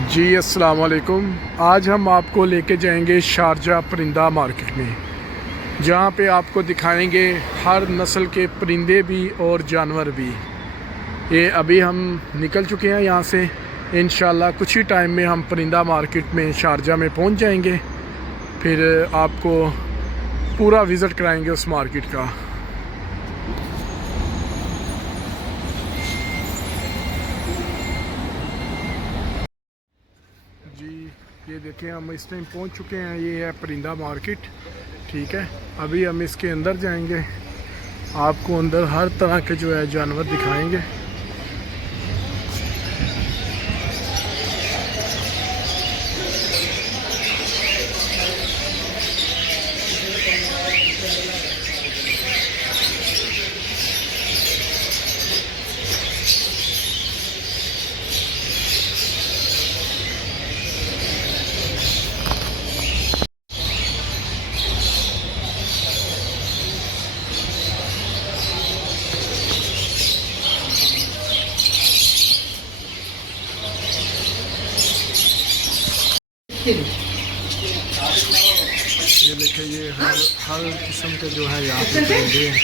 जी अस्सलाम वालेकुम। आज हम आपको लेके जाएंगे शारजा परिंदा मार्केट में, जहाँ पे आपको दिखाएंगे हर नस्ल के परिंदे भी और जानवर भी। ये अभी हम निकल चुके हैं यहाँ से। इंशाल्लाह कुछ ही टाइम में हम परिंदा मार्केट में शारजा में पहुँच जाएंगे। फिर आपको पूरा विज़िट कराएंगे उस मार्केट का। जी ये देखें, हम इस टाइम पहुंच चुके हैं। ये है परिंदा मार्केट, ठीक है। अभी हम इसके अंदर जाएंगे, आपको अंदर हर तरह के जो है जानवर दिखाएंगे। ये देखिए, ये हर किस्म के जो है यहाँ पे परिंदे हैं।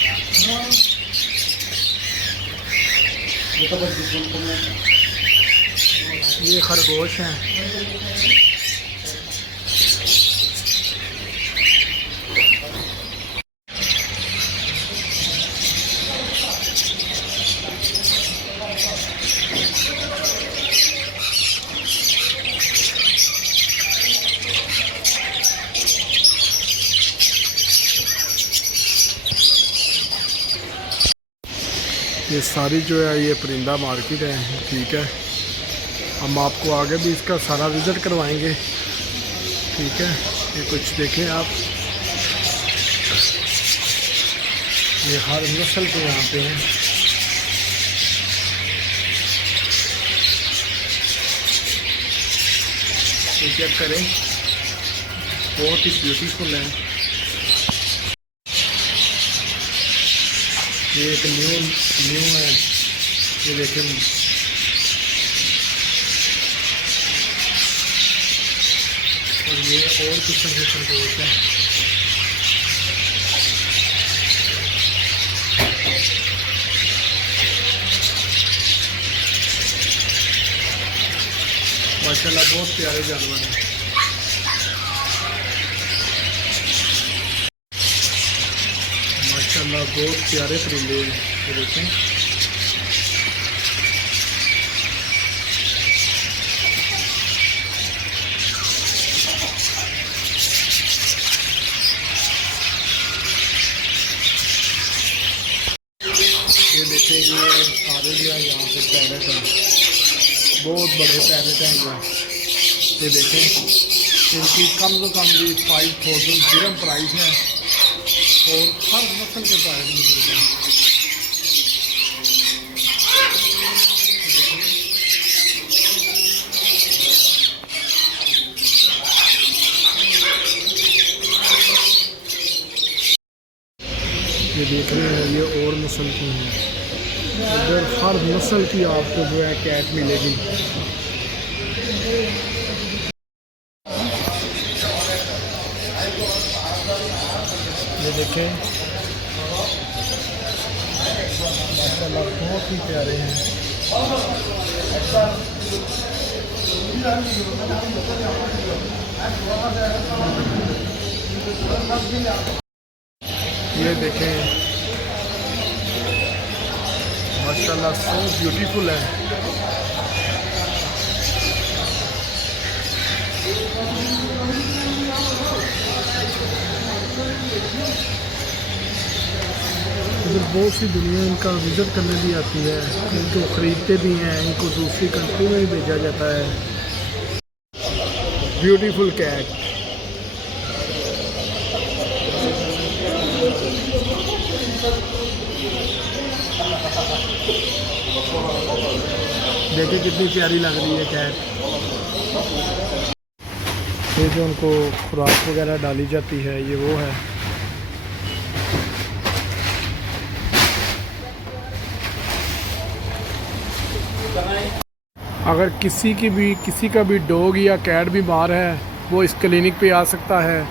ये खरगोश हैं। ये सारी जो है ये परिंदा मार्केट है, ठीक है। हम आपको आगे भी इसका सारा विज़िट करवाएंगे, ठीक है। ये कुछ देखें आप, ये हर नस्ल के यहाँ पे हैं। ये चेक करें, बहुत ही ब्यूटीफुल है। ये एक न्यू है, ये देखें। और ये और किस्म के खरगोश हैं। माशाल्लाह बहुत प्यारे जानवर हैं। माशाल्लाह बहुत प्यारे परिंदे हैं, ये देखें। ये देखें, ये सारे जो है यहाँ पे पैरेट हैं, बहुत बड़े पैरेट हैं ये देखें। इनकी कम से कम भी 5000 दिरहम प्राइस है, और हर नस्ल के पैरेट मौजूद हैं। ये देख रहे हैं, ये और नस्ल की हैं। इधर हर नस्ल की आपको जो है कैट मिलेगी। ये देखें, माशाल्लाह बहुत ही प्यारे हैं। ये देखें, माशाल्लाह सो ब्यूटीफुल है। इधर बहुत सी दुनिया इनका विज़िट करने भी आती है, इनको ख़रीदते भी हैं, इनको दूसरी कंट्री में भी भेजा जाता है। Beautiful cat. देखिए कितनी प्यारी लग रही है कैट। ये जो उनको खुराक वगैरह डाली जाती है, ये वो है। अगर किसी का भी डॉग या कैट बीमार है वो इस क्लिनिक पे आ सकता है।